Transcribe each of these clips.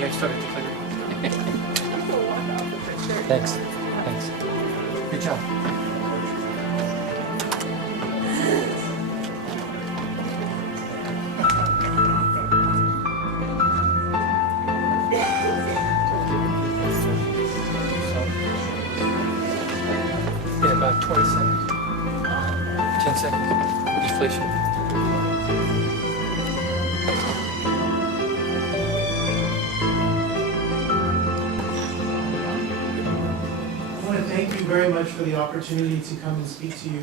Yeah, I started to clear. Thanks. Thanks. Good job. Yeah, about 20 seconds. 10 seconds. Deflation. Thank you very much for the opportunity to come and speak to you.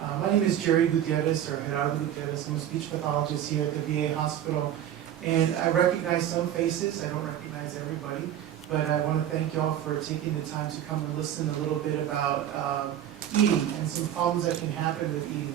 My name is Gutierrez, or Gerardo Gutierrez. I'm a speech pathologist here at the VA hospital. And I recognize some faces. I don't recognize everybody. But I want to thank y'all for taking the time to come and listen a little bit about eating and some problems that can happen with eating.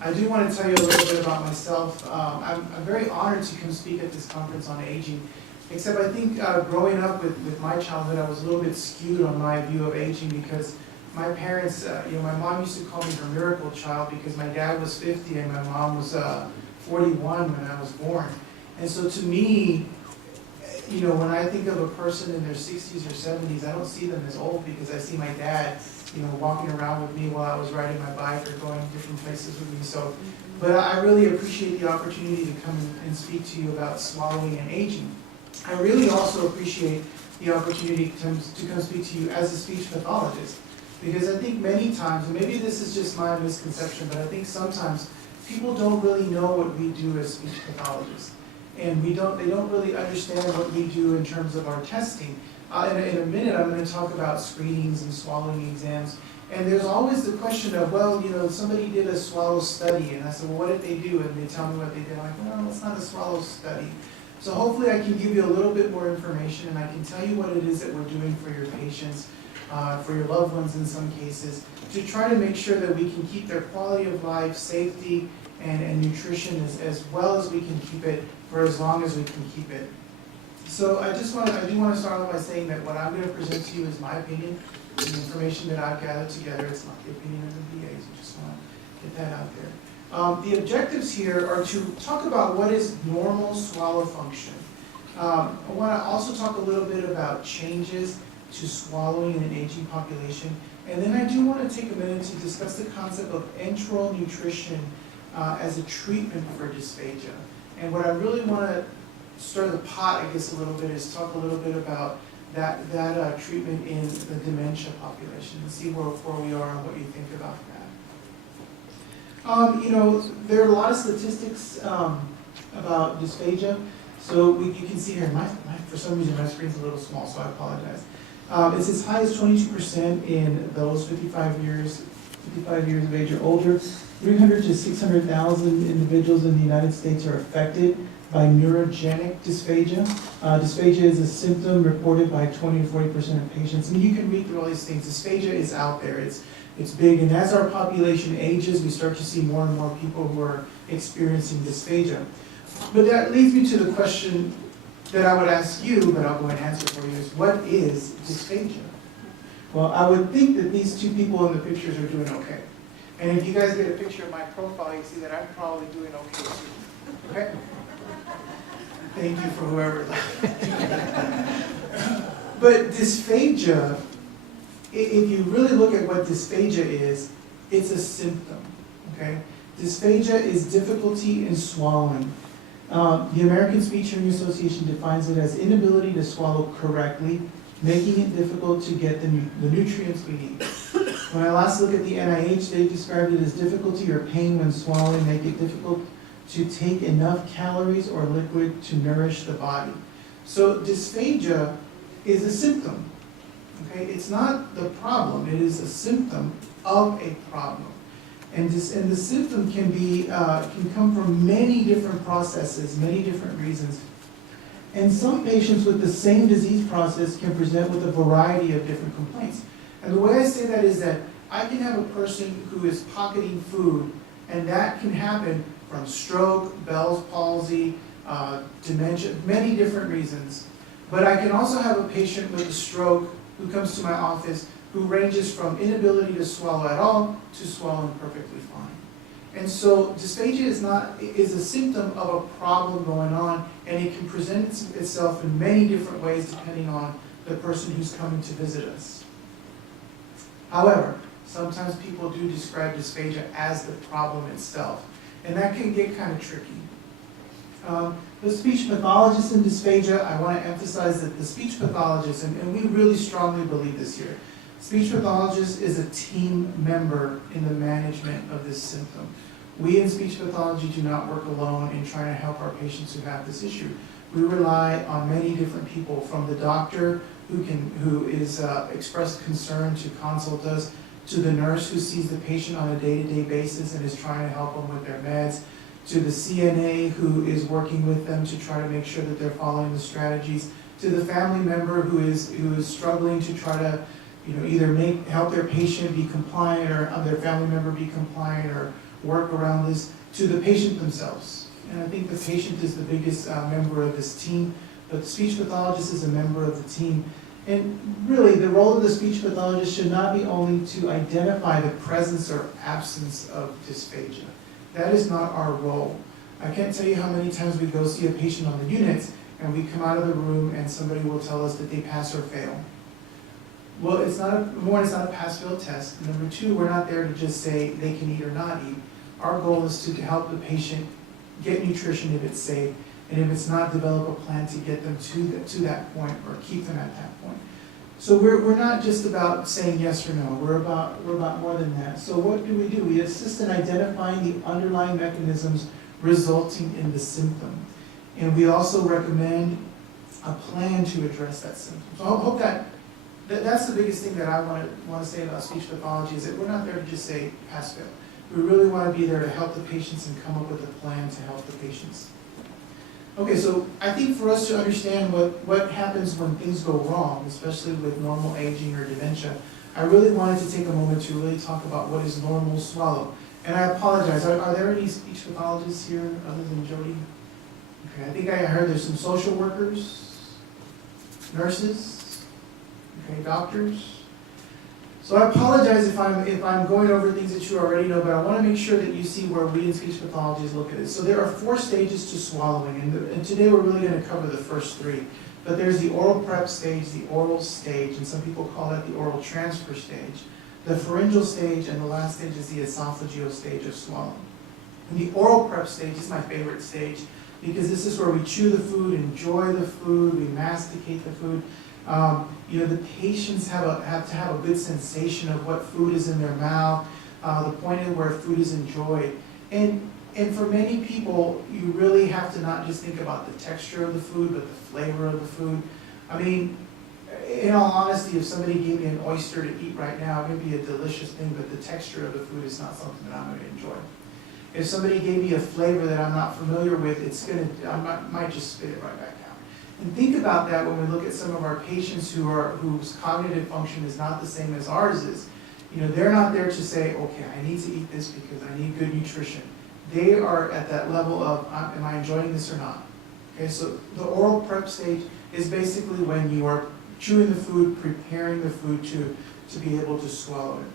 I do want to tell you a little bit about myself. I'm very honored to come speak at this conference on aging. Except I think growing up with my childhood, I was a little bit skewed on my view of aging because my parents, my mom used to call me her miracle child because my dad was 50 and my mom was 41 when I was born. And so to me, when I think of a person in their 60s or 70s, I don't see them as old because I see my dad, walking around with me while I was riding my bike or going different places with me. So, but I really appreciate the opportunity to come and speak to you about swallowing and aging. I really also appreciate the opportunity to come speak to you as a speech pathologist, because I think many times, and maybe this is just my misconception, but I think sometimes people don't really know what we do as speech pathologists, and they don't really understand what we do in terms of our testing. In a minute, I'm going to talk about screenings and swallowing exams, and there's always the question of, well, somebody did a swallow study, and I said, well, what did they do? And they tell me what they did. I'm like, well, it's not a swallow study. So hopefully I can give you a little bit more information and I can tell you what it is that we're doing for your patients, for your loved ones in some cases, to try to make sure that we can keep their quality of life, safety, and nutrition as well as we can keep it for as long as we can keep it. So I do want to start off by saying that what I'm going to present to you is my opinion, the information that I've gathered together. It's not the opinion of the VA, so just want to get that out there. The objectives here are to talk about what is normal swallow function. I want to also talk a little bit about changes to swallowing in an aging population. And then I do want to take a minute to discuss the concept of enteral nutrition as a treatment for dysphagia. And what I really want to stir the pot, I guess, a little bit is talk a little bit about that treatment in the dementia population and see where we are and what you think about that. There are a lot of statistics about dysphagia. So you can see here, for some reason my screen's a little small, so I apologize. It's as high as 22% in those 55 years of age or older. 300 to 600,000 individuals in the United States are affected by neurogenic dysphagia. Dysphagia is a symptom reported by 20 to 40% of patients. And you can read through all these things. Dysphagia is out there. It's big, and as our population ages, we start to see more and more people who are experiencing dysphagia. But that leads me to the question that I would ask you, but I'll go and answer for you, is what is dysphagia? Well, I would think that these two people in the pictures are doing okay. And if you guys get a picture of my profile, you see that I'm probably doing okay too. Okay? Thank you for whoever. But dysphagia, if you really look at what dysphagia is, it's a symptom, okay? Dysphagia is difficulty in swallowing. The American Speech Hearing Association defines it as inability to swallow correctly, making it difficult to get the nutrients we need. When I last looked at the NIH, they described it as difficulty or pain when swallowing, make it difficult to take enough calories or liquid to nourish the body. So dysphagia is a symptom. Okay, it's not the problem. It is a symptom of a problem, and the symptom can come from many different processes, many different reasons. And some patients with the same disease process can present with a variety of different complaints. And the way I say that is that I can have a person who is pocketing food, and that can happen from stroke, Bell's palsy, dementia, many different reasons. But I can also have a patient with a stroke who comes to my office who ranges from inability to swallow at all to swallowing perfectly fine. And so dysphagia is a symptom of a problem going on, and it can present itself in many different ways depending on the person who's coming to visit us. However, sometimes people do describe dysphagia as the problem itself, and that can get kind of tricky. The speech pathologist in dysphagia, I want to emphasize that the speech pathologist, and we really strongly believe this here, speech pathologist is a team member in the management of this symptom. We in speech pathology do not work alone in trying to help our patients who have this issue. We rely on many different people, from the doctor who is expressed concern to consult us, to the nurse who sees the patient on a day-to-day basis and is trying to help them with their meds, to the CNA who is working with them to try to make sure that they're following the strategies, to the family member who is struggling to try to either help their patient be compliant or their family member be compliant or work around this, to the patient themselves. And I think the patient is the biggest member of this team, but the speech pathologist is a member of the team. And really, the role of the speech pathologist should not be only to identify the presence or absence of dysphagia. That is not our role. I can't tell you how many times we go see a patient on the units and we come out of the room and somebody will tell us that they pass or fail. Well, it's not a pass-fail test. Number two, we're not there to just say they can eat or not eat. Our goal is to help the patient get nutrition if it's safe, and if it's not, develop a plan to get them to that point or keep them at that point. So we're not just about saying yes or no. We're about more than that. So what do? We assist in identifying the underlying mechanisms resulting in the symptom, and we also recommend a plan to address that symptom. So I hope that's the biggest thing that I want to say about speech pathology, is that we're not there to just say pass-fail. We really want to be there to help the patients and come up with a plan to help the patients. Okay, so I think for us to understand what happens when things go wrong, especially with normal aging or dementia, I really wanted to take a moment to really talk about what is normal swallow. And I apologize, are there any speech pathologists here other than Jody? Okay, I think I heard there's some social workers, nurses, okay, doctors. So I apologize if I'm going over things that you already know, but I want to make sure that you see where we in speech pathology look at it. So there are 4 stages to swallowing, and today we're really going to cover the first 3. But there's the oral prep stage, the oral stage, and some people call that the oral transfer stage, the pharyngeal stage, and the last stage is the esophageal stage of swallowing. And the oral prep stage is my favorite stage because this is where we chew the food, enjoy the food, we masticate the food. The patients have to have a good sensation of what food is in their mouth, the point at where food is enjoyed. And for many people, you really have to not just think about the texture of the food, but the flavor of the food. I mean, in all honesty, if somebody gave me an oyster to eat right now, it would be a delicious thing, but the texture of the food is not something that I'm going to enjoy. If somebody gave me a flavor that I'm not familiar with, I might just spit it right back out. And think about that when we look at some of our patients whose cognitive function is not the same as ours is. They're not there to say, okay, I need to eat this because I need good nutrition. They are at that level of, am I enjoying this or not? Okay, so the oral prep stage is basically when you are chewing the food, preparing the food to be able to swallow it.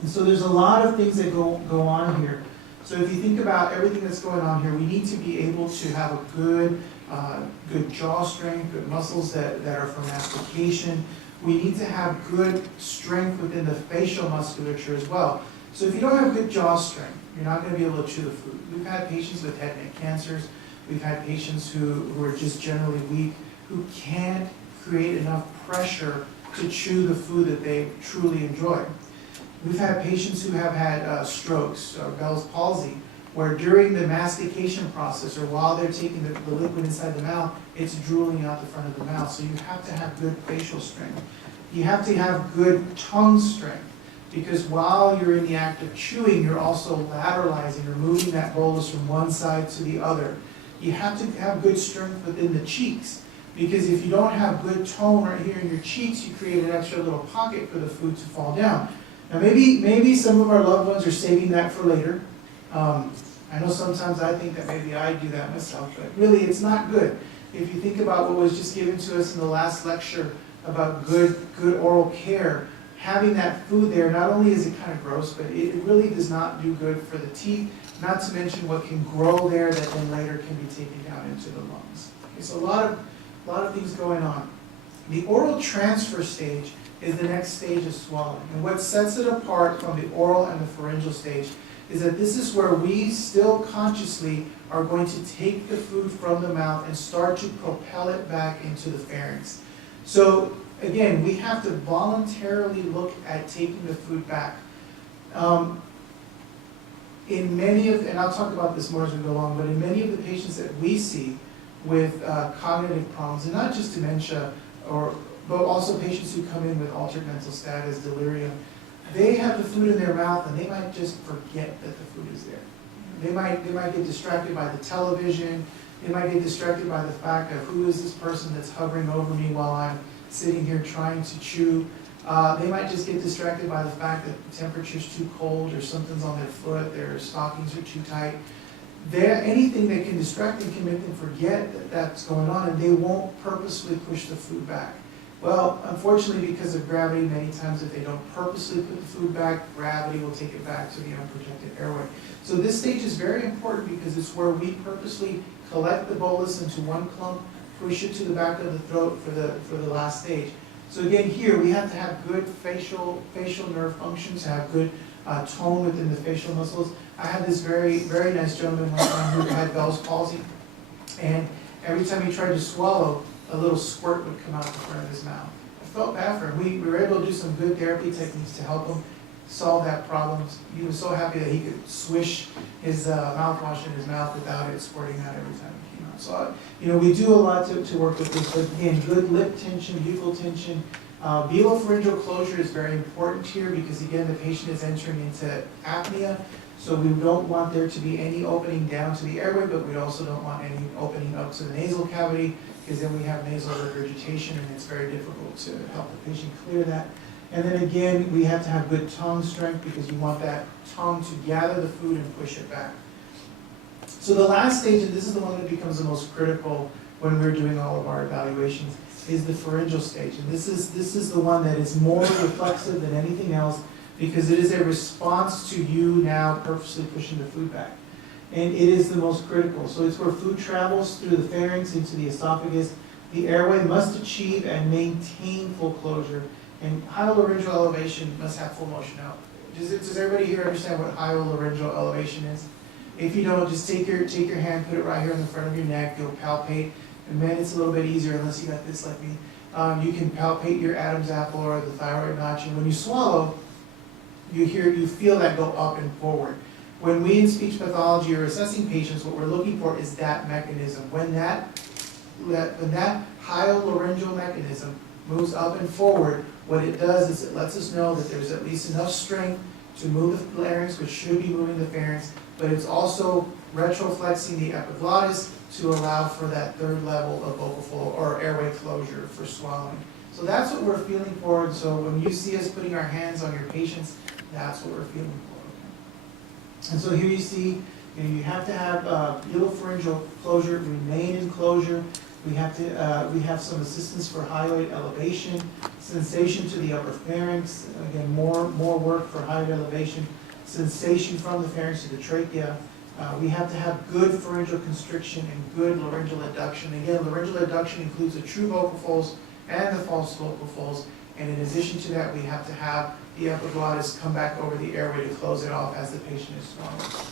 And so there's a lot of things that go on here. So if you think about everything that's going on here, we need to be able to have a good jaw strength, good muscles that are for mastication. We need to have good strength within the facial musculature as well. So if you don't have good jaw strength, you're not going to be able to chew the food. We've had patients with head and neck cancers. We've had patients who are just generally weak, who can't create enough pressure to chew the food that they truly enjoy. We've had patients who have had strokes or Bell's palsy, where during the mastication process or while they're taking the liquid inside the mouth, it's drooling out the front of the mouth. So you have to have good facial strength. You have to have good tongue strength, because while you're in the act of chewing, you're also lateralizing or moving that bolus from one side to the other. You have to have good strength within the cheeks, because if you don't have good tone right here in your cheeks, you create an extra little pocket for the food to fall down. Now maybe some of our loved ones are saving that for later. I know sometimes I think that maybe I do that myself, but really it's not good. If you think about what was just given to us in the last lecture about good oral care, having that food there, not only is it kind of gross, but it really does not do good for the teeth, not to mention what can grow there that then later can be taken down into the lungs. Okay, so a lot of things going on. The oral transfer stage is the next stage of swallowing. And what sets it apart from the oral and the pharyngeal stage is that this is where we still consciously are going to take the food from the mouth and start to propel it back into the pharynx. So again, we have to voluntarily look at taking the food back. In many of, and I'll talk about this more as we go along, but in many of the patients that we see with cognitive problems, and not just dementia, but also patients who come in with altered mental status, delirium, they have the food in their mouth and they might just forget that the food is there. They might get distracted by the television. They might get distracted by the fact of who is this person that's hovering over me while I'm sitting here trying to chew. They might just get distracted by the fact that the temperature's too cold or something's on their foot, their stockings are too tight. Anything that can distract them can make them forget that that's going on, and they won't purposely push the food back. Well, unfortunately, because of gravity, many times if they don't purposely put the food back, gravity will take it back to the unprotected airway. So this stage is very important because it's where we purposely collect the bolus into one clump, push it to the back of the throat for the last stage. So again, here we have to have good facial nerve functions, have good tone within the facial muscles. I had this very nice gentleman one time who had Bell's palsy, and every time he tried to swallow, a little squirt would come out the front of his mouth. I felt bad for him. We were able to do some good therapy techniques to help him solve that problem. He was so happy that he could swish his mouthwash in his mouth without it squirting out every time it came out. So, we do a lot to work with this, but again, good lip tension, buccal tension. Velopharyngeal closure is very important here because, again, the patient is entering into apnea, so we don't want there to be any opening down to the airway, but we also don't want any opening up to the nasal cavity, because then we have nasal regurgitation and it's very difficult to help the patient clear that. And then again, we have to have good tongue strength because you want that tongue to gather the food and push it back. So the last stage, and this is the one that becomes the most critical when we're doing all of our evaluations, is the pharyngeal stage. And this is the one that is more reflexive than anything else because it is a response to you now purposely pushing the food back. And it is the most critical. So it's where food travels through the pharynx into the esophagus. The airway must achieve and maintain full closure. And hyolaryngeal elevation must have full motion out. Does everybody here understand what hyolaryngeal elevation is? If you don't, just take your hand, put it right here in the front of your neck. You'll palpate. And man, it's a little bit easier unless you got this like me. You can palpate your Adam's apple or the thyroid notch. And when you swallow, you feel that go up and forward. When we in speech pathology are assessing patients, what we're looking for is that mechanism. When that hyolaryngeal mechanism moves up and forward, what it does is it lets us know that there's at least enough strength to move the larynx, which should be moving the pharynx, but it's also retroflexing the epiglottis to allow for that third level of vocal flow or airway closure for swallowing. So that's what we're feeling for. And so when you see us putting our hands on your patients, that's what we're feeling for. And so here you see, you have to have velopharyngeal closure, remain in closure. We have some assistance for hyoid elevation, sensation to the upper pharynx. Again, more work for hyoid elevation, sensation from the pharynx to the trachea. We have to have good pharyngeal constriction and good laryngeal adduction. Again, laryngeal adduction includes the true vocal folds and the false vocal folds. And in addition to that, we have to have the epiglottis come back over the airway to close it off as the patient is swallowing.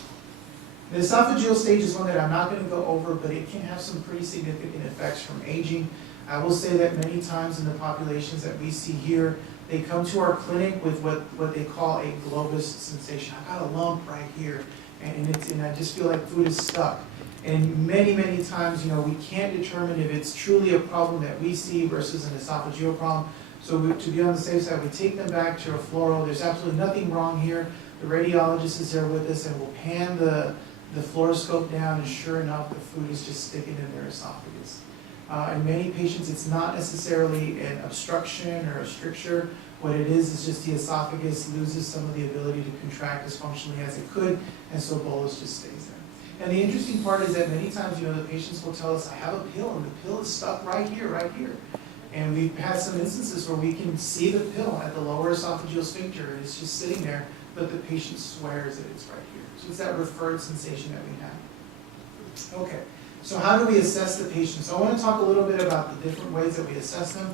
The esophageal stage is one that I'm not going to go over, but it can have some pretty significant effects from aging. I will say that many times in the populations that we see here, they come to our clinic with what they call a globus sensation. I got a lump right here, and I just feel like food is stuck. And many times, we can't determine if it's truly a problem that we see versus an esophageal problem. So to be on the safe side, we take them back to a fluoro. There's absolutely nothing wrong here. The radiologist is there with us and will pan the fluoroscope down, and sure enough, the food is just sticking in their esophagus. In many patients, it's not necessarily an obstruction or a stricture. What it is just the esophagus loses some of the ability to contract as functionally as it could, and so bolus just stays there. And the interesting part is that many times, the patients will tell us, I have a pill, and the pill is stuck right here. And we've had some instances where we can see the pill at the lower esophageal sphincter, and it's just sitting there, but the patient swears that it's right here. So it's that referred sensation that we have. Okay, so how do we assess the patient? So I want to talk a little bit about the different ways that we assess them.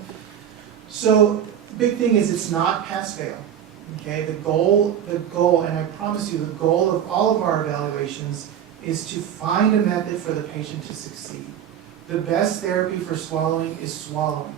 So the big thing is it's not pass-fail. Okay, the goal, and I promise you, the goal of all of our evaluations is to find a method for the patient to succeed. The best therapy for swallowing is swallowing.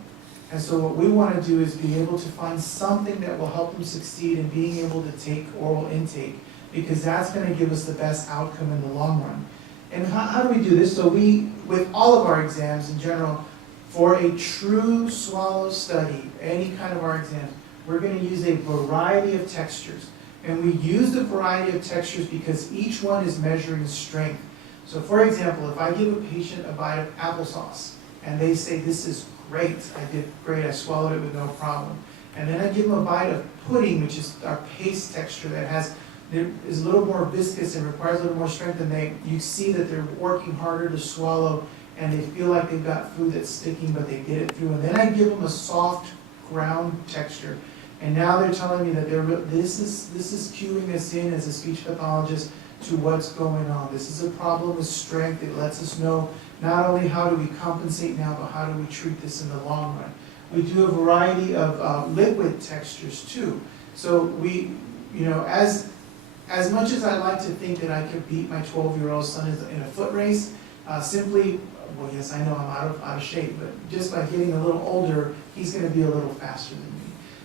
And so what we want to do is be able to find something that will help them succeed in being able to take oral intake, because that's going to give us the best outcome in the long run. And how do we do this? So with all of our exams in general, for a true swallow study, any kind of our exams, we're going to use a variety of textures. And we use the variety of textures because each one is measuring strength. So for example, if I give a patient a bite of applesauce, and they say, this is great, I did great, I swallowed it with no problem. And then I give them a bite of pudding, which is our paste texture that is a little more viscous and requires a little more strength, and you see that they're working harder to swallow, and they feel like they've got food that's sticking, but they get it through. And then I give them a soft ground texture. And now they're telling me that this is cueing us in as a speech pathologist to what's going on. This is a problem with strength. It lets us know not only how do we compensate now, but how do we treat this in the long run. We do a variety of liquid textures too. So as much as I like to think that I could beat my 12-year-old son in a foot race, well, yes, I know I'm out of shape, but just by getting a little older, he's going to be a little faster than me.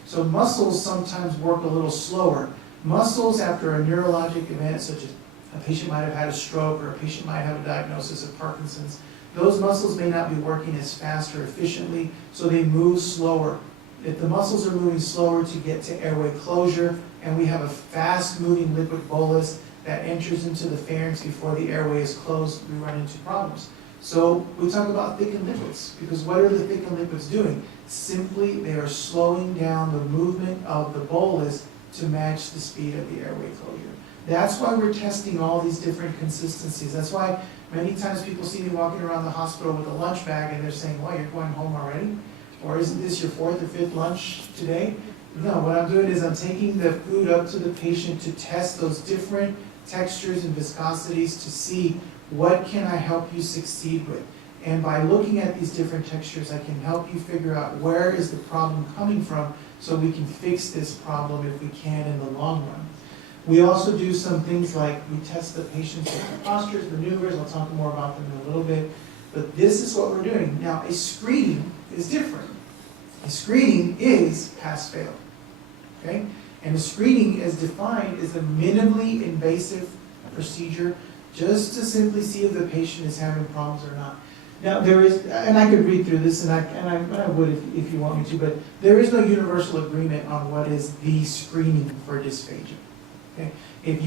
So muscles sometimes work a little slower. Muscles after a neurologic event, such as a patient might have had a stroke or a patient might have a diagnosis of Parkinson's, those muscles may not be working as fast or efficiently, so they move slower. If the muscles are moving slower to get to airway closure, and we have a fast-moving liquid bolus that enters into the pharynx before the airway is closed, we run into problems. So we talk about thickened liquids, because what are the thickened liquids doing? Simply, they are slowing down the movement of the bolus to match the speed of the airway closure. That's why we're testing all these different consistencies. That's why many times people see me walking around the hospital with a lunch bag and they're saying, well, you're going home already? Or isn't this your 4th or 5th lunch today? No, what I'm doing is I'm taking the food up to the patient to test those different textures and viscosities to see what can I help you succeed with. And by looking at these different textures, I can help you figure out where is the problem coming from so we can fix this problem if we can in the long run. We also do some things like we test the patient's postures, maneuvers. I'll talk more about them in a little bit. But this is what we're doing. Now, a screening is different. A screening is pass-fail. Okay? And a screening is defined as a minimally invasive procedure just to simply see if the patient is having problems or not. Now there is, and I could read through this, and I would if you want me to, but there is no universal agreement on what is the screening for dysphagia. Okay? If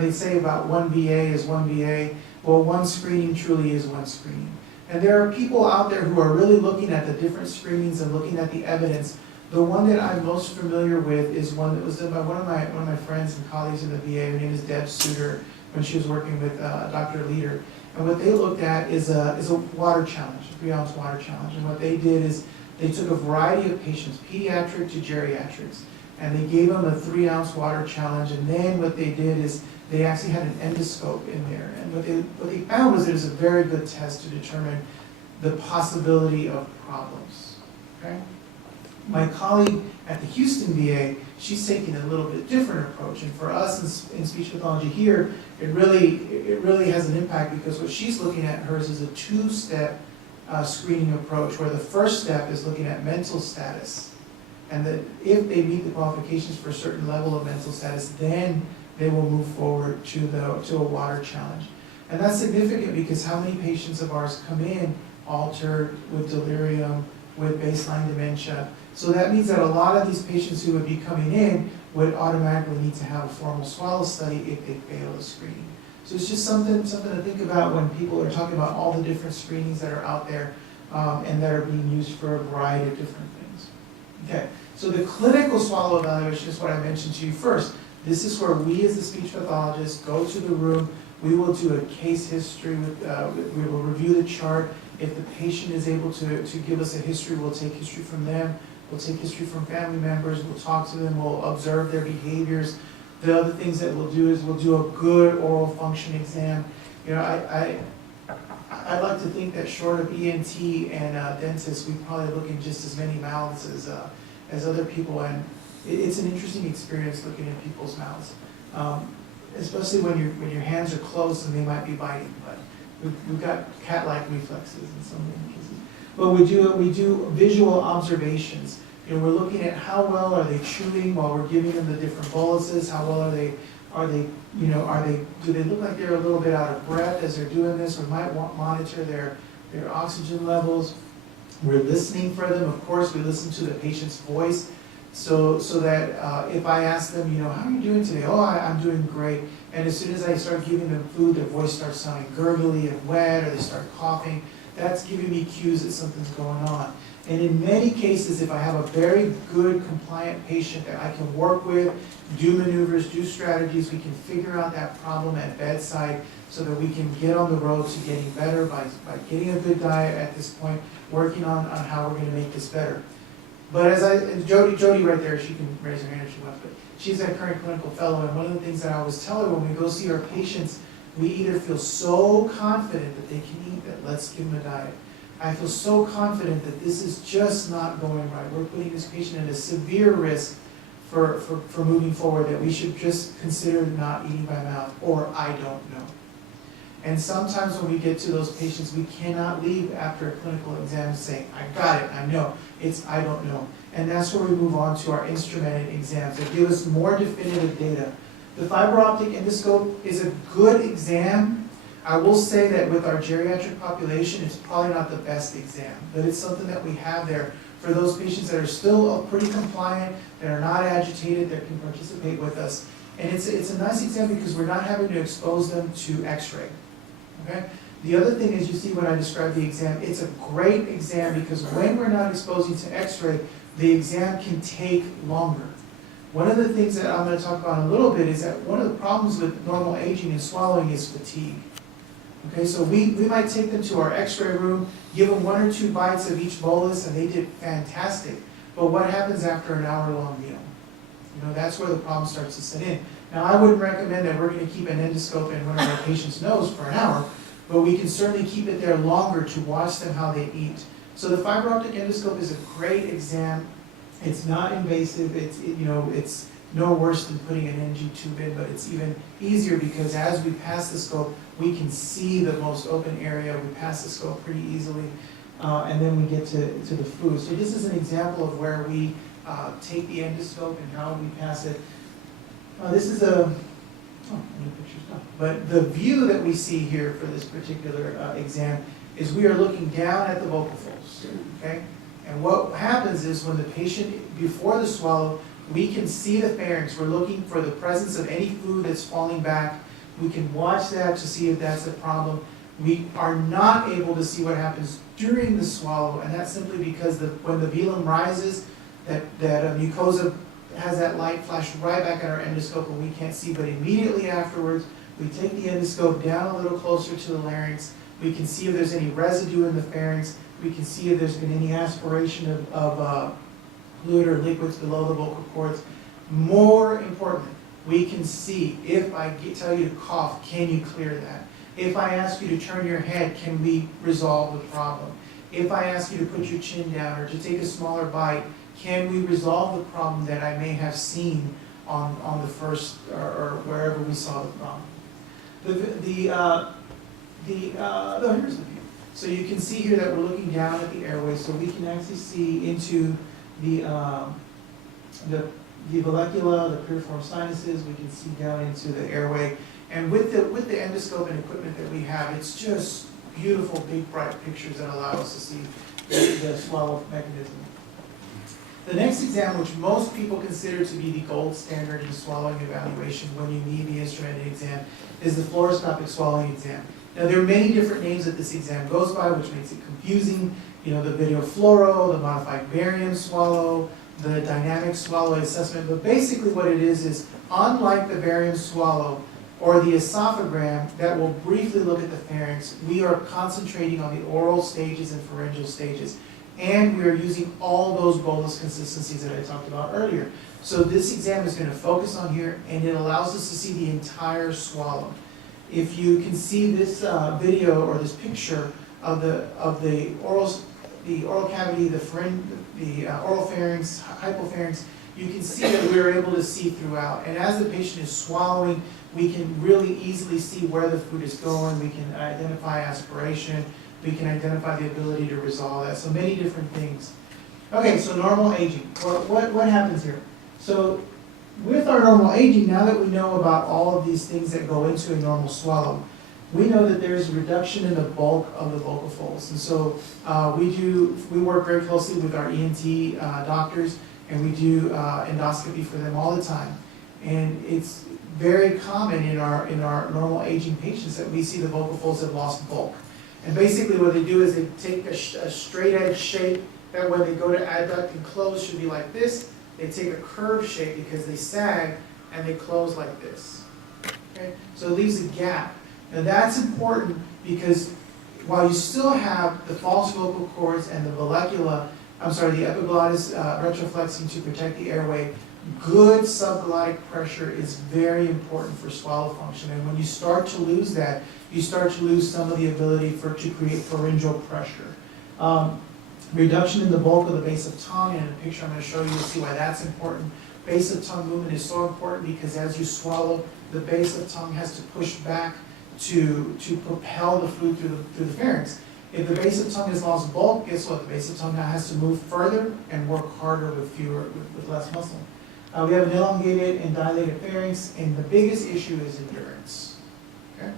they say about one VA is one VA, well, one screening truly is one screening. And there are people out there who are really looking at the different screenings and looking at the evidence. The one that I'm most familiar with is one that was done by one of my friends and colleagues in the VA. Her name is Deb Suter, when she was working with Dr. Leader. And what they looked at is a water challenge, a 3-ounce water challenge. And what they did is they took a variety of patients, pediatric to geriatrics, and they gave them a 3-ounce water challenge. And then what they did is they actually had an endoscope in there. And what they found was it was a very good test to determine the possibility of problems. Okay? My colleague at the Houston VA, she's taking a little bit different approach. And for us in speech pathology here, it really has an impact, because what she's looking at hers is a 2-step screening approach, where the first step is looking at mental status. And that if they meet the qualifications for a certain level of mental status, then they will move forward to a water challenge. And that's significant because how many patients of ours come in altered, with delirium, with baseline dementia. So that means that a lot of these patients who would be coming in would automatically need to have a formal swallow study if they fail the screening. So it's just something to think about when people are talking about all the different screenings that are out there and that are being used for a variety of different things. Okay, so the clinical swallow evaluation is what I mentioned to you first. This is where we as the speech pathologist go to the room. We will do a case history, we will review the chart. If the patient is able to give us a history, we'll take history from them, we'll take history from family members, we'll talk to them, we'll observe their behaviors. The other things that we'll do is we'll do a good oral function exam. You know, I like to think that short of ENT and dentists, we probably look in just as many mouths as other people, and it's an interesting experience looking in people's mouths, especially when your hands are closed and they might be biting. But we've got cat-like reflexes in some cases. But we do visual observations. You know, we're looking at how well are they chewing while we're giving them the different boluses. How well do they look like they're a little bit out of breath as they're doing this? We might monitor their oxygen levels. We're listening for them. Of course, we listen to the patient's voice, so that if I ask them, you know, how are you doing today? Oh, I'm doing great. And as soon as I start giving them food, their voice starts sounding gurgly and wet, or they start coughing. That's giving me cues that something's going on. And in many cases, if I have a very good, compliant patient that I can work with, do maneuvers, do strategies, we can figure out that problem at bedside so that we can get on the road to getting better by getting a good diet at this point, working on how we're going to make this better. But and Jody right there, she can raise her hand if she wants, but she's a current clinical fellow, and one of the things that I always tell her when we go see our patients, we either feel so confident that they can eat that let's give them a diet. I feel so confident that this is just not going right. We're putting this patient at a severe risk for moving forward, that we should just consider not eating by mouth, or I don't know. And sometimes when we get to those patients, we cannot leave after a clinical exam saying, I got it, I know. It's I don't know. And that's where we move on to our instrumented exams that give us more definitive data. The fiber optic endoscope is a good exam. I will say that with our geriatric population, it's probably not the best exam, but it's something that we have there for those patients that are still pretty compliant, that are not agitated, that can participate with us. And it's a nice exam because we're not having to expose them to x-ray. Okay? The other thing is, you see when I describe the exam, it's a great exam because when we're not exposing to x-ray, the exam can take longer. One of the things that I'm going to talk about in a little bit is that one of the problems with normal aging and swallowing is fatigue. Okay, so we might take them to our x-ray room, give them 1 or 2 bites of each bolus, and they did fantastic. But what happens after an hour-long meal? You know, that's where the problem starts to set in. Now, I wouldn't recommend that we're going to keep an endoscope in one of our patients' nose for an hour, but we can certainly keep it there longer to watch them how they eat. So the fiber optic endoscope is a great exam. It's not invasive. It's no worse than putting an NG tube in, but it's even easier because as we pass the scope, we can see the most open area. We pass the scope pretty easily, and then we get to the food. So this is an example of where we take the endoscope and how we pass it. This is but the view that we see here for this particular exam is we are looking down at the vocal folds, okay? And what happens is when the patient, before the swallow, we can see the pharynx. We're looking for the presence of any food that's falling back. We can watch that to see if that's a problem. We are not able to see what happens during the swallow, and that's simply because when the velum rises, that mucosa has that light flash right back at our endoscope and we can't see, but immediately afterwards, we take the endoscope down a little closer to the larynx. We can see if there's any residue in the pharynx. We can see if there's been any aspiration of fluid or liquids below the vocal cords. More importantly, we can see if I tell you to cough, can you clear that? If I ask you to turn your head, can we resolve the problem? If I ask you to put your chin down or to take a smaller bite, can we resolve the problem that I may have seen on the first or wherever we saw the problem? Here's the view. So you can see here that we're looking down at the airway, so we can actually see into the vallecula, the piriform sinuses. We can see down into the airway, and with the endoscope and equipment that we have, it's just beautiful, big, bright pictures that allow us to see the swallow mechanism. The next exam, which most people consider to be the gold standard in swallowing evaluation when you need the instrumented exam, is the fluoroscopic swallowing exam. Now, there are many different names that this exam goes by, which makes it confusing. You know, the video fluoro, the modified barium swallow, the dynamic swallow assessment. But basically what it is unlike the barium swallow or the esophagram that will briefly look at the pharynx. We are concentrating on the oral stages and pharyngeal stages. And we are using all those bolus consistencies that I talked about earlier. So this exam is going to focus on here, and it allows us to see the entire swallow. If you can see this video or this picture of the oral cavity, the oral pharynx, hypopharynx, you can see that we're able to see throughout. And as the patient is swallowing, we can really easily see where the food is going. We can identify aspiration. We can identify the ability to resolve that. So many different things. Okay, so normal aging. Well, what happens here? So with our normal aging, now that we know about all of these things that go into a normal swallow, we know that there's a reduction in the bulk of the vocal folds. And so we work very closely with our ENT doctors, and we do endoscopy for them all the time. And it's very common in our normal aging patients that we see the vocal folds have lost bulk. And basically what they do is they take a straight edge shape that when they go to adduct and close should be like this. They take a curved shape because they sag and they close like this. Okay? So it leaves a gap. Now that's important because while you still have the false vocal cords and the the epiglottis retroflexing to protect the airway, good subglottic pressure is very important for swallow function. And when you start to lose that, you start to lose some of the ability to create pharyngeal pressure. Reduction in the bulk of the base of tongue, and in a picture I'm going to show you, you'll see why that's important. Base of tongue movement is so important because as you swallow, the base of tongue has to push back to propel the food through the pharynx. If the base of tongue has lost bulk, guess what? The base of tongue now has to move further and work harder with less muscle. We have an elongated and dilated pharynx, and the biggest issue is endurance. Okay?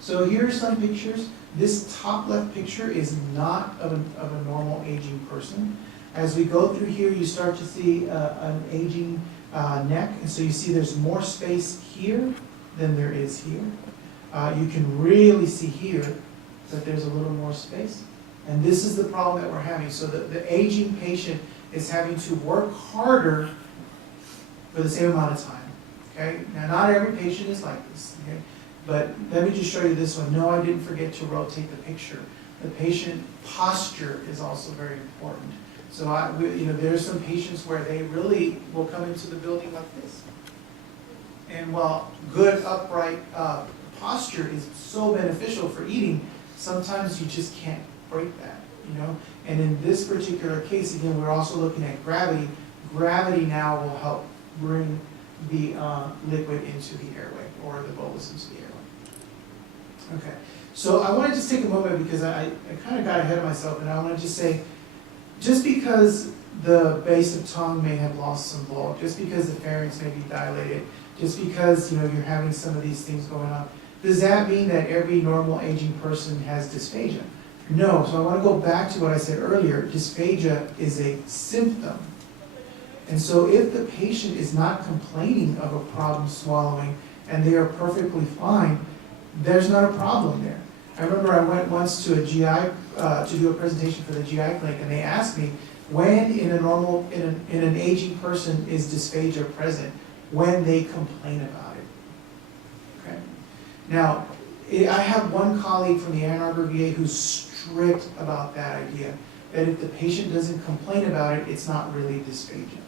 So here are some pictures. This top left picture is not of a normal aging person. As we go through here, you start to see an aging neck, and so you see there's more space here than there is here. You can really see here that there's a little more space. And this is the problem that we're having. So the aging patient is having to work harder for the same amount of time. Okay? Now, not every patient is like this. Okay? But let me just show you this one. No, I didn't forget to rotate the picture. The patient posture is also very important. So there's some patients where they really will come into the building like this. And while good upright posture is so beneficial for eating, sometimes you just can't break that, And in this particular case, again, we're also looking at gravity. Gravity now will help bring the liquid into the airway, or the bolus into the airway. Okay, so I want to just take a moment because I kind of got ahead of myself, and I want to just say, just because the base of tongue may have lost some bulk, just because the pharynx may be dilated, just because you're having some of these things going on, does that mean that every normal aging person has dysphagia? No. So I want to go back to what I said earlier. Dysphagia is a symptom. And so if the patient is not complaining of a problem swallowing and they are perfectly fine, there's not a problem there. I remember I went once to a GI, to do a presentation for the GI clinic, and they asked me, when in an aging person is dysphagia present? When they complain about it. Okay? Now, I have one colleague from the Ann Arbor VA who's strict about that idea, that if the patient doesn't complain about it, it's not really dysphagia.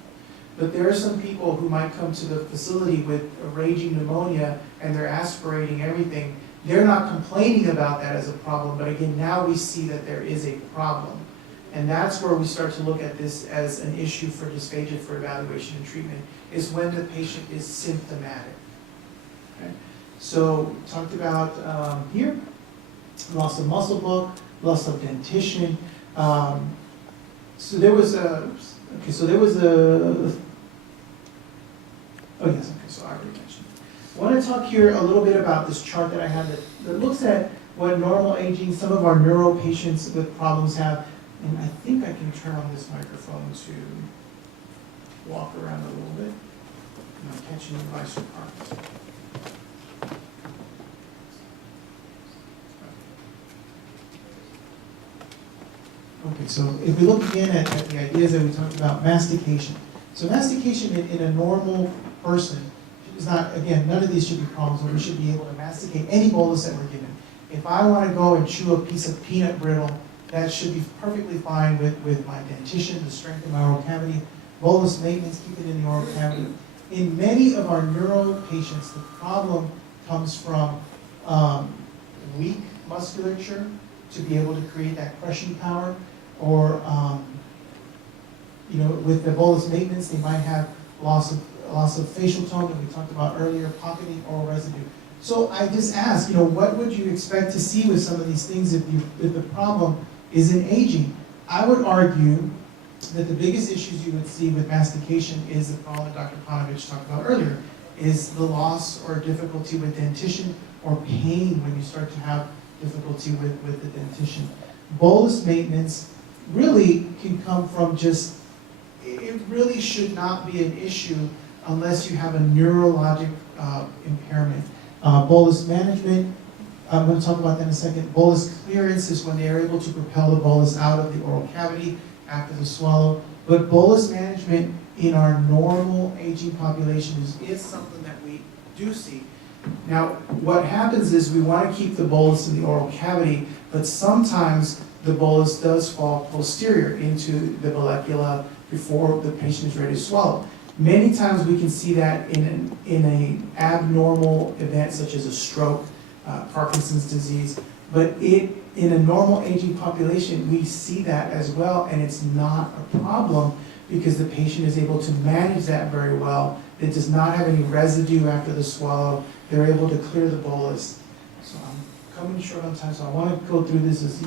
But there are some people who might come to the facility with a raging pneumonia and they're aspirating everything. They're not complaining about that as a problem, but again, now we see that there is a problem. And that's where we start to look at this as an issue for dysphagia for evaluation and treatment, is when the patient is symptomatic. Okay? So, talked about here, loss of muscle bulk, loss of dentition. So there was a, oh yes, okay, so I already mentioned. I want to talk here a little bit about this chart that I have that looks at what normal aging, some of our neuro patients with problems have. And I think I can turn on this microphone to walk around a little bit. I'm catching the device apart. Okay, so if we look again at the ideas that we talked about, mastication. So mastication in a normal person, it's not, again, none of these should be problems where we should be able to masticate any bolus that we're given. If I want to go and chew a piece of peanut brittle, that should be perfectly fine with my dentition to strengthen my oral cavity. Bolus maintenance, keep it in the oral cavity. In many of our neuro patients, the problem comes from weak musculature to be able to create that crushing power, or with the bolus maintenance, they might have loss of facial tone that we talked about earlier, pocketing oral residue. So I just ask, what would you expect to see with some of these things if the problem is in aging? I would argue that the biggest issues you would see with mastication is the problem that Dr. Panovich talked about earlier, is the loss or difficulty with dentition, or pain when you start to have difficulty with the dentition. Bolus maintenance really can come from it really should not be an issue unless you have a neurologic impairment. Bolus management, I'm going to talk about that in a second. Bolus clearance is when they are able to propel the bolus out of the oral cavity after the swallow. But bolus management in our normal aging population is something that we do see. Now, what happens is we want to keep the bolus in the oral cavity, but sometimes the bolus does fall posterior into the vallecula before the patient is ready to swallow. Many times we can see that in an abnormal event such as a stroke, Parkinson's disease, but in a normal aging population we see that as well, and it's not a problem because the patient is able to manage that very well. It does not have any residue after the swallow. They're able to clear the bolus. So I'm coming short on time, so I want to go through this as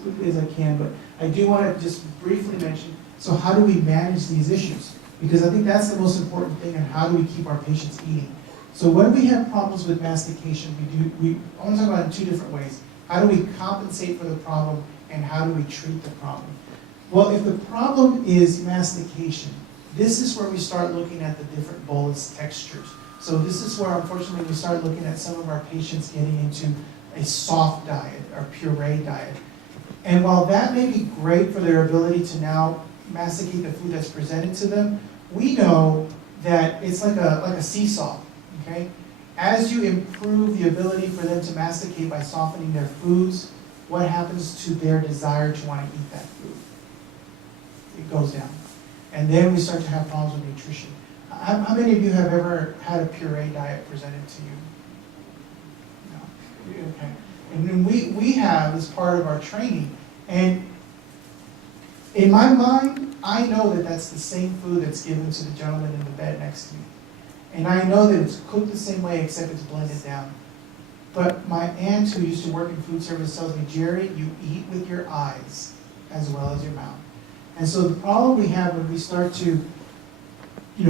quickly as I can, but I do want to just briefly mention, so how do we manage these issues? Because I think that's the most important thing, and how do we keep our patients eating? So when we have problems with mastication, I want to talk about it in two different ways. How do we compensate for the problem, and how do we treat the problem? Well, if the problem is mastication, this is where we start looking at the different bolus textures. So this is where, unfortunately, we start looking at some of our patients getting into a soft diet or puree diet. And while that may be great for their ability to now masticate the food that's presented to them, we know that it's like a seesaw, okay? As you improve the ability for them to masticate by softening their foods, what happens to their desire to want to eat that food? It goes down. And then we start to have problems with nutrition. How many of you have ever had a puree diet presented to you? No. Okay. And then we have as part of our training. And in my mind, I know that that's the same food that's given to the gentleman in the bed next to me. And I know that it's cooked the same way, except it's blended down. But my aunt, who used to work in food service, tells me, Jerry, you eat with your eyes as well as your mouth. And so the problem we have when we start to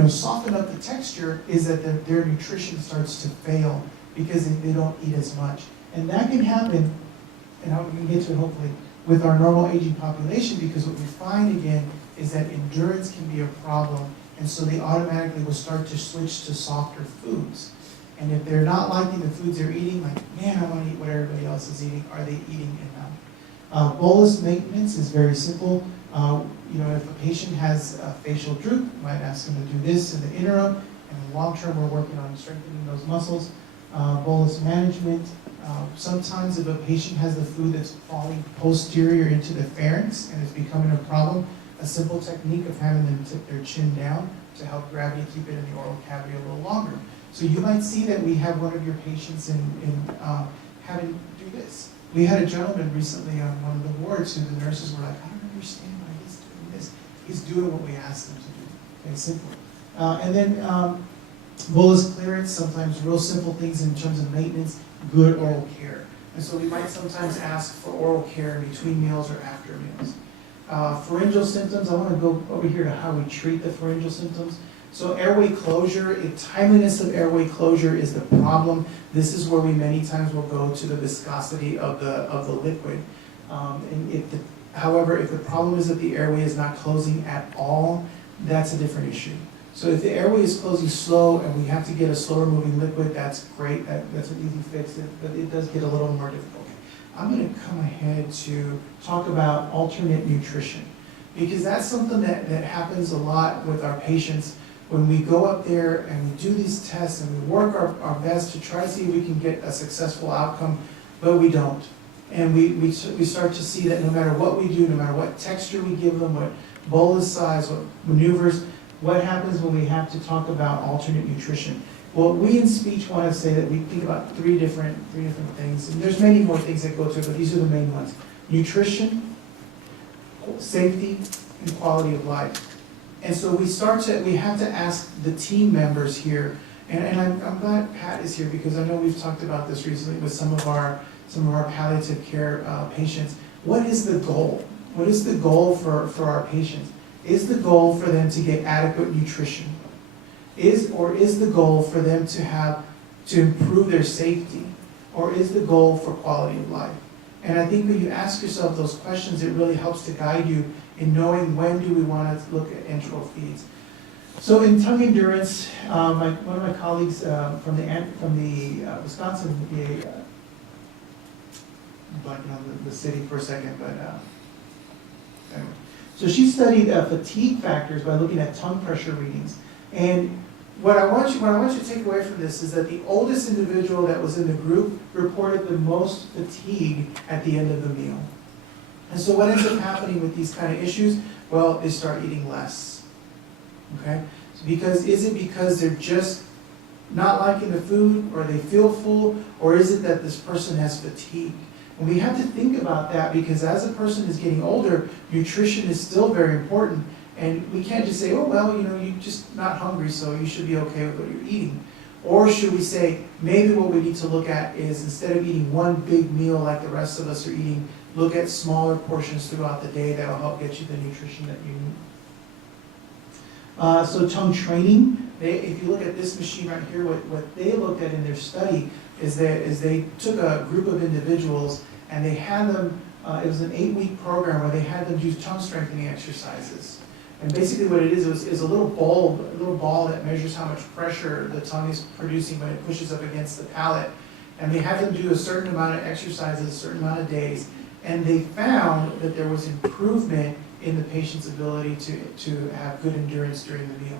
soften up the texture is that their nutrition starts to fail because they don't eat as much. And that can happen, and we can get to it hopefully, with our normal aging population, because what we find again is that endurance can be a problem, and so they automatically will start to switch to softer foods. And if they're not liking the foods they're eating, like, man, I want to eat what everybody else is eating, are they eating enough? Bolus maintenance is very simple. If a patient has a facial droop, you might ask them to do this in the interim, and in the long term we're working on strengthening those muscles. Bolus management. Sometimes if a patient has the food that's falling posterior into the pharynx and it's becoming a problem, a simple technique of having them tip their chin down to help gravity keep it in the oral cavity a little longer. So you might see that we have one of your patients having do this. We had a gentleman recently on one of the wards who the nurses were like, I don't understand why he's doing this. He's doing what we asked him to do. Okay, simple. And then bolus clearance, sometimes real simple things in terms of maintenance, good oral care. And so we might sometimes ask for oral care in between meals or after meals. Pharyngeal symptoms, I want to go over here to how we treat the pharyngeal symptoms. So airway closure, timeliness of airway closure is the problem. This is where we many times will go to the viscosity of the liquid. However, if the problem is that the airway is not closing at all, that's a different issue. So if the airway is closing slow and we have to get a slower moving liquid, that's great. That's an easy fix, but it does get a little more difficult. I'm going to come ahead to talk about alternate nutrition, because that's something that happens a lot with our patients. when we go up there and we do these tests and we work our best to try to see if we can get a successful outcome, but we don't. And we start to see that no matter what we do, no matter what texture we give them, what bolus size, what maneuvers, what happens when we have to talk about alternate nutrition? Well, we in speech want to say that we think about three different things, and there's many more things that go to it, but these are the main ones: nutrition, safety, and quality of life. And so we have to ask the team members here, and I'm glad Pat is here because I know we've talked about this recently with some of our palliative care patients. What is the goal? What is the goal for our patients? Is the goal for them to get adequate nutrition? Is the goal for them to improve their safety? Or is the goal for quality of life? And I think when you ask yourself those questions, it really helps to guide you in knowing when do we want to look at enteral feeds. So in tongue endurance, one of my colleagues from the Wisconsin VA, I'm blanking on the city for a second, but anyway. So she studied fatigue factors by looking at tongue pressure readings. And what I want you to take away from this is that the oldest individual that was in the group reported the most fatigue at the end of the meal. And so what ends up happening with these kind of issues? Well, they start eating less. Okay? Is it because they're just not liking the food, or they feel full, or is it that this person has fatigue? And we have to think about that because as a person is getting older, nutrition is still very important. And we can't just say, oh, well, you're just not hungry, so you should be okay with what you're eating. Or should we say, maybe what we need to look at is instead of eating one big meal like the rest of us are eating, look at smaller portions throughout the day that will help get you the nutrition that you need. So tongue training, if you look at this machine right here, what they looked at in their study is they took a group of individuals and they had them, it was an 8-week program where they had them do tongue strengthening exercises. And basically what it is a little ball that measures how much pressure the tongue is producing when it pushes up against the palate. And they had them do a certain amount of exercises, a certain amount of days, and they found that there was improvement in the patient's ability to have good endurance during the meal.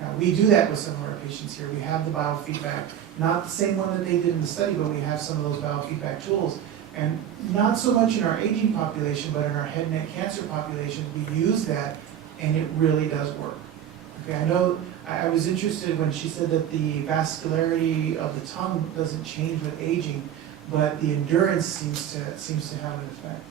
Now, we do that with some of our patients here. We have the biofeedback, not the same one that they did in the study, but we have some of those biofeedback tools. And not so much in our aging population, but in our head and neck cancer population, we use that, and it really does work. Okay, I know I was interested when she said that the vascularity of the tongue doesn't change with aging, but the endurance seems to have an effect.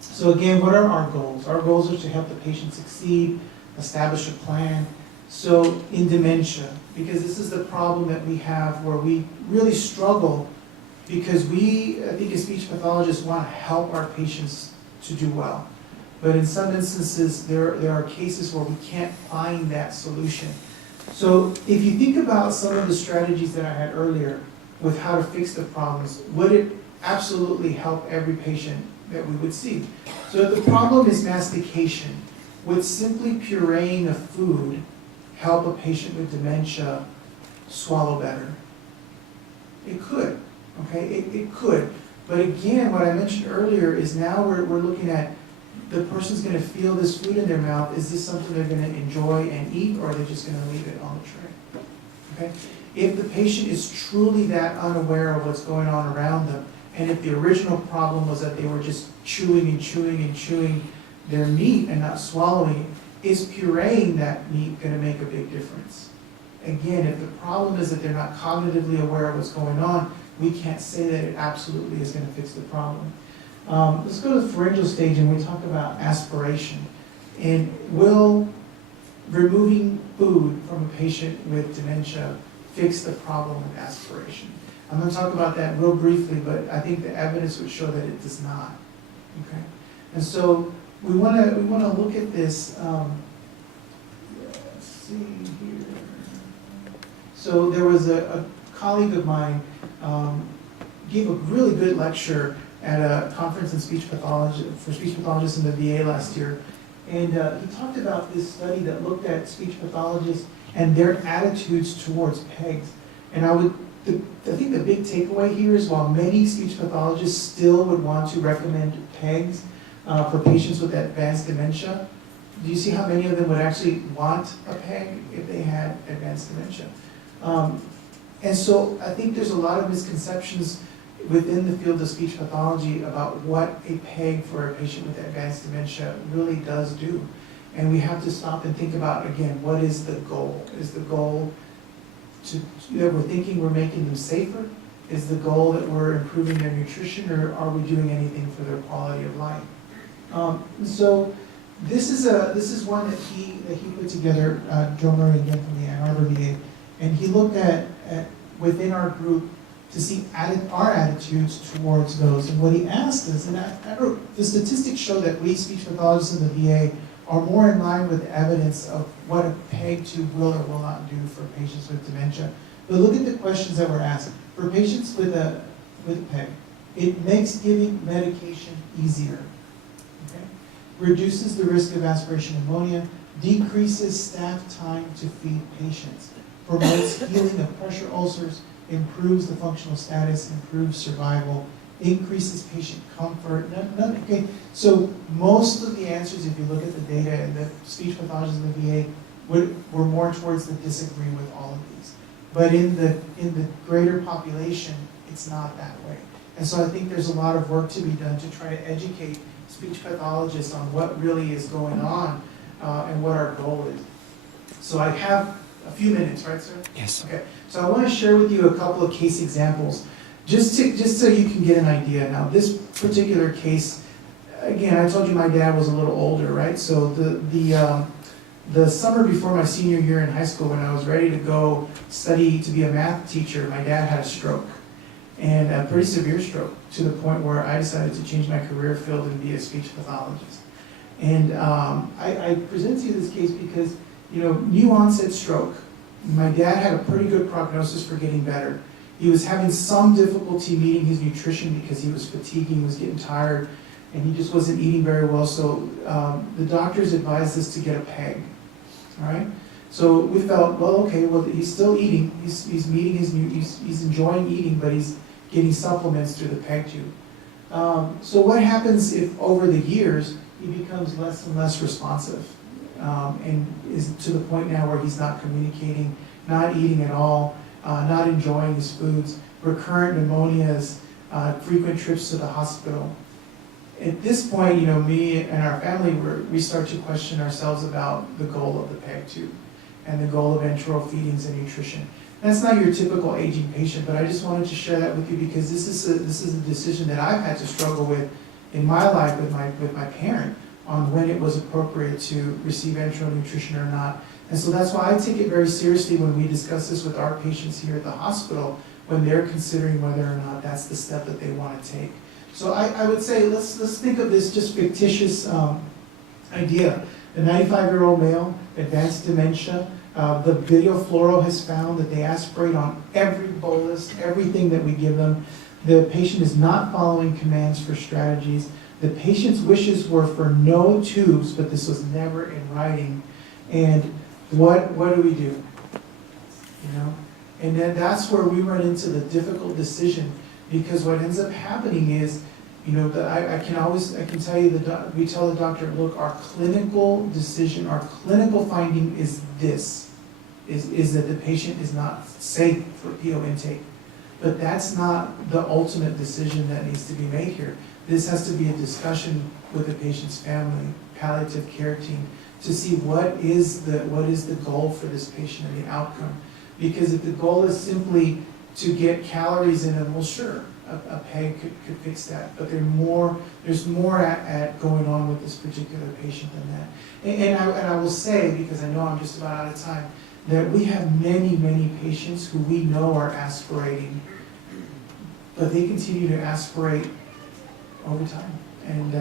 So again, what are our goals? Our goals are to help the patient succeed, establish a plan. So in dementia, because this is the problem that we have where we really struggle because I think as speech pathologists want to help our patients to do well. But in some instances, there are cases where we can't find that solution. So if you think about some of the strategies that I had earlier with how to fix the problems, would it absolutely help every patient that we would see? So if the problem is mastication, would simply pureeing a food help a patient with dementia swallow better? It could, okay? It could. But again, what I mentioned earlier is now we're looking at the person's going to feel this food in their mouth. Is this something they're going to enjoy and eat, or are they just going to leave it on the tray? Okay? If the patient is truly that unaware of what's going on around them, and if the original problem was that they were just chewing and chewing and chewing their meat and not swallowing it, is pureeing that meat going to make a big difference? Again, if the problem is that they're not cognitively aware of what's going on, we can't say that it absolutely is going to fix the problem. Let's go to the pharyngeal stage and we talk about aspiration. And will removing food from a patient with dementia fix the problem with aspiration? I'm going to talk about that real briefly, but I think the evidence would show that it does not. Okay, and so we want to look at this. Let's see here. So there was a colleague of mine gave a really good lecture at a conference in speech pathology for speech pathologists in the VA last year, and he talked about this study that looked at speech pathologists and their attitudes towards PEGs. And I think the big takeaway here is while many speech pathologists still would want to recommend PEGs for patients with advanced dementia, do you see how many of them would actually want a PEG if they had advanced dementia? And so I think there's a lot of misconceptions within the field of speech pathology about what a PEG for a patient with advanced dementia really does do. And we have to stop and think about, again, what is the goal? Is the goal that we're thinking we're making them safer? Is the goal that we're improving their nutrition, or are we doing anything for their quality of life? So this is one that he put together, Joe Murray again from the Ann Arbor VA, and he looked at within our group to see our attitudes towards those. And what he asked us, and I wrote, the statistics show that we speech pathologists in the VA are more in line with evidence of what a PEG tube will or will not do for patients with dementia. But look at the questions that were asked. For patients with a PEG, it makes giving medication easier. Okay? Reduces the risk of aspiration pneumonia, decreases staff time to feed patients, promotes healing of pressure ulcers, improves the functional status, improves survival, increases patient comfort. Okay, so most of the answers, if you look at the data and the speech pathologists in the VA, were more towards the disagree with all of these. But in the greater population, it's not that way. And so I think there's a lot of work to be done to try to educate speech pathologists on what really is going on and what our goal is. So I have a few minutes, right, sir? Yes. Okay. So I want to share with you a couple of case examples, just so you can get an idea. Now, this particular case, again, I told you my dad was a little older, right? So the summer before my senior year in high school, when I was ready to go study to be a math teacher, my dad had a stroke, and a pretty severe stroke, to the point where I decided to change my career field and be a speech pathologist. And I present to you this case because, new onset stroke. My dad had a pretty good prognosis for getting better. He was having some difficulty meeting his nutrition because he was fatiguing, he was getting tired, and he just wasn't eating very well. So the doctors advised us to get a PEG. All right. So we felt, well, okay, well, he's still eating. He's meeting he's enjoying eating, but he's getting supplements through the PEG tube. So what happens if over the years he becomes less and less responsive? And is to the point now where he's not communicating, not eating at all, not enjoying his foods, recurrent pneumonias, frequent trips to the hospital. At this point, me and our family, we start to question ourselves about the goal of the PEG tube and the goal of enteral feedings and nutrition. That's not your typical aging patient, but I just wanted to share that with you because this is a decision that I've had to struggle with in my life with my parent, on when it was appropriate to receive enteral nutrition or not. And so that's why I take it very seriously when we discuss this with our patients here at the hospital, when they're considering whether or not that's the step that they want to take. So I would say, let's think of this just fictitious idea. A 95-year-old male, advanced dementia, the video fluoro has found that they aspirate on every bolus, everything that we give them. The patient is not following commands for strategies. The patient's wishes were for no tubes, but this was never in writing. And what do we do? And then that's where we run into the difficult decision, because what ends up happening is, I can tell you we tell the doctor, look, our clinical decision, our clinical finding is this, is that the patient is not safe for PO intake. But that's not the ultimate decision that needs to be made here. This has to be a discussion with the patient's family, palliative care team, to see what is the goal for this patient and the outcome. Because if the goal is simply to get calories in them, well, sure, a PEG could fix that. But there's more at going on with this particular patient than that. And I will say, because I know I'm just about out of time, that we have many, many patients who we know are aspirating, but they continue to aspirate over time. And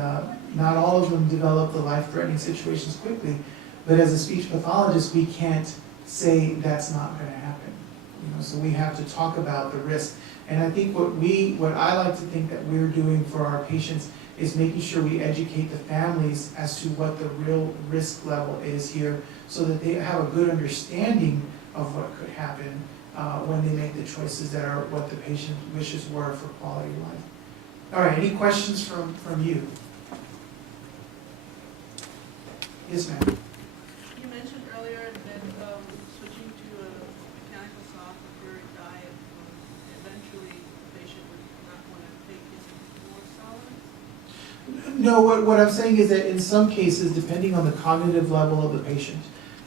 not all of them develop the life-threatening situations quickly, but as a speech pathologist, we can't say that's not going to happen. So we have to talk about the risk. And I think what I like to think that we're doing for our patients is making sure we educate the families as to what the real risk level is here, so that they have a good understanding of what could happen when they make the choices that are what the patient wishes were for quality of life. All right, any questions from you? Yes, ma'am. You mentioned earlier that switching to a mechanical soft or pure diet, eventually the patient would not want to take in more solids? No, what I'm saying is that in some cases, depending on the cognitive level of the patient,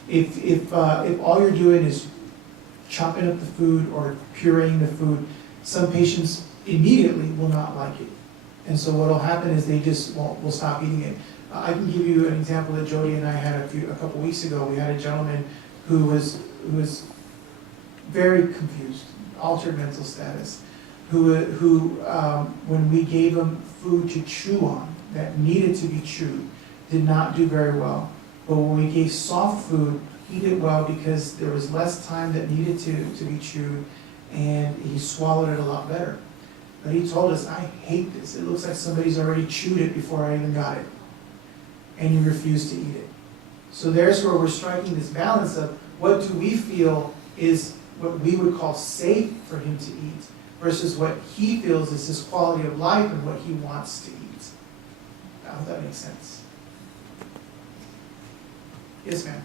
if all you're doing is chopping up the food or pureeing the food, some patients immediately will not like it. And so what will happen is they just will stop eating it. I can give you an example that Jody and I had a couple weeks ago. We had a gentleman who was very confused, altered mental status, who when we gave him food to chew on that needed to be chewed, did not do very well. But when we gave soft food, he did well because there was less time that needed to be chewed, and he swallowed it a lot better. But he told us, I hate this. It looks like somebody's already chewed it before I even got it. And he refused to eat it. So there's where we're striking this balance of what do we feel is what we would call safe for him to eat versus what he feels is his quality of life and what he wants to eat. I hope that makes sense. Yes, ma'am.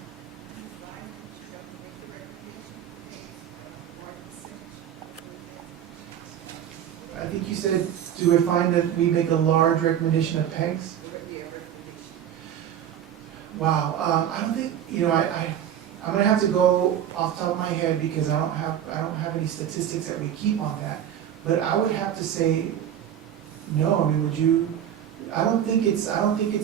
I think you said, do we find that we make a large recommendation of PEGs? Wow, I don't think, I'm gonna have to go off the top of my head because I don't have any statistics that we keep on that. But I would have to say, no, I mean, I don't think it's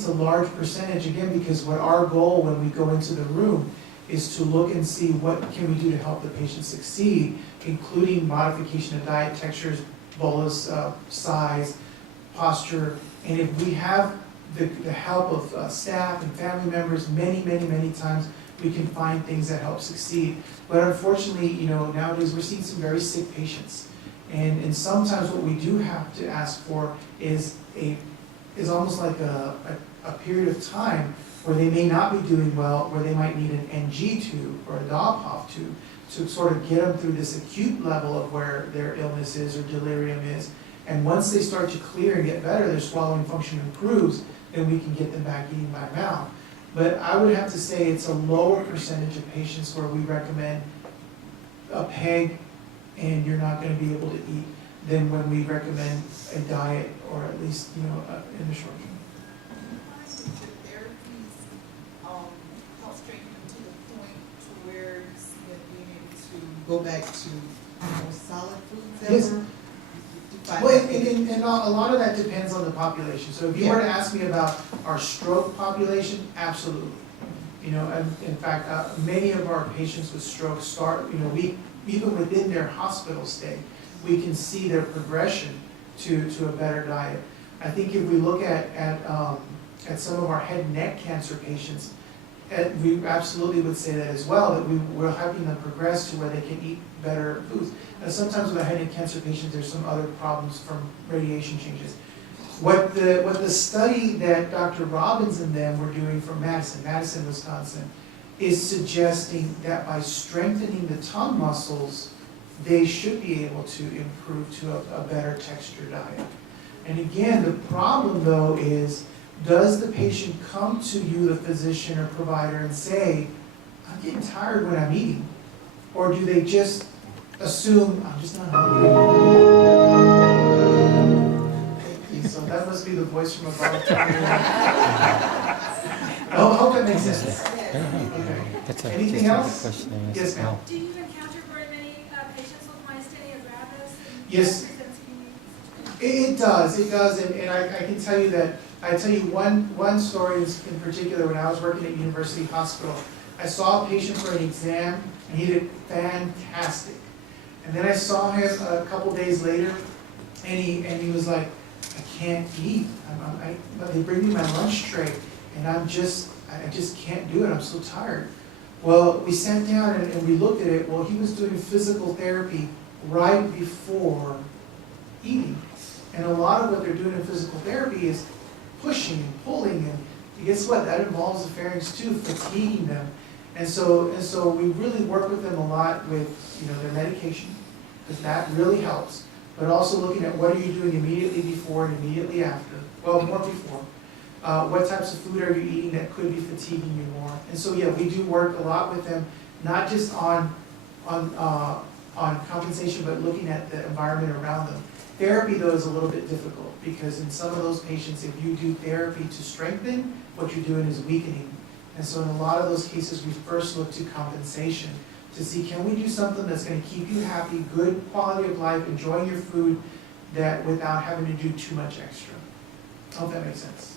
a large percentage, again, because what our goal when we go into the room is to look and see what can we do to help the patient succeed, including modification of diet, textures, bolus, size, posture, and if we have the help of staff and family members, many times we can find things that help succeed. But unfortunately, nowadays we're seeing some very sick patients, and sometimes what we do have to ask for is almost like a period of time where they may not be doing well, where they might need an NG tube or a Dopphoff tube to sort of get them through this acute level of where their illness is or delirium is. And once they start to clear and get better, their swallowing function improves, then we can get them back eating by mouth. But I would have to say it's a lower percentage of patients where we recommend a PEG and you're not going to be able to eat than when we recommend a diet, or at least, in the short term. The therapies help strengthen to the point to where you see that being able to go back to more solid foods Yes. ever? Well, and a lot of that depends on the population. So if you were to ask me about our stroke population, absolutely. In fact, many of our patients with stroke start, even within their hospital stay, we can see their progression to a better diet. I think if we look at some of our head and neck cancer patients, we absolutely would say that as well, that we're helping them progress to where they can eat better foods. And sometimes with a head and neck cancer patient, there's some other problems from radiation changes. What the study that Dr. Robbins and them were doing from Madison, Wisconsin, is suggesting that by strengthening the tongue muscles, they should be able to improve to a better texture diet. And again, the problem though is, does the patient come to you, the physician or provider, and say, I'm getting tired when I'm eating? Or do they just assume, I'm just not hungry? So that must be the voice from above. I hope that makes sense. Okay. Anything else? Yes, ma'am. Do you encounter very many patients with myasthenia gravis? Yes. It does, and I can tell you that, one story in particular. When I was working at University Hospital, I saw a patient for an exam, and he did fantastic. And then I saw him a couple days later, and he was like, I can't eat. They bring me my lunch tray, and I just can't do it. I'm so tired. Well, we sat down and we looked at it. Well, he was doing physical therapy right before eating. And a lot of what they're doing in physical therapy is pushing and pulling, and guess what? That involves the pharynx too, fatiguing them. And so we really work with them a lot with their medication, because that really helps. But also looking at what are you doing immediately before and immediately after. Well, more before. What types of food are you eating that could be fatiguing you more? And so, yeah, we do work a lot with them, not just on compensation, but looking at the environment around them. Therapy, though, is a little bit difficult because in some of those patients, if you do therapy to strengthen, what you're doing is weakening. And so in a lot of those cases, we first look to compensation to see, can we do something that's going to keep you happy, good quality of life, enjoying your food, that without having to do too much extra. I hope that makes sense.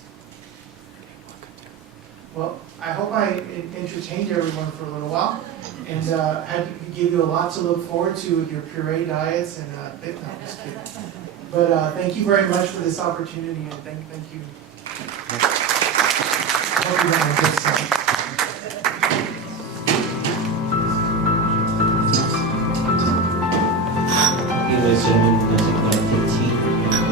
Well, I hope I entertained everyone for a little while and had to give you a lot to look forward to with your puree diets and no, I'm just kidding. But thank you very much for this opportunity and thank you. I hope you have a good time. Ladies and gentlemen, we're going to take about 15 minutes.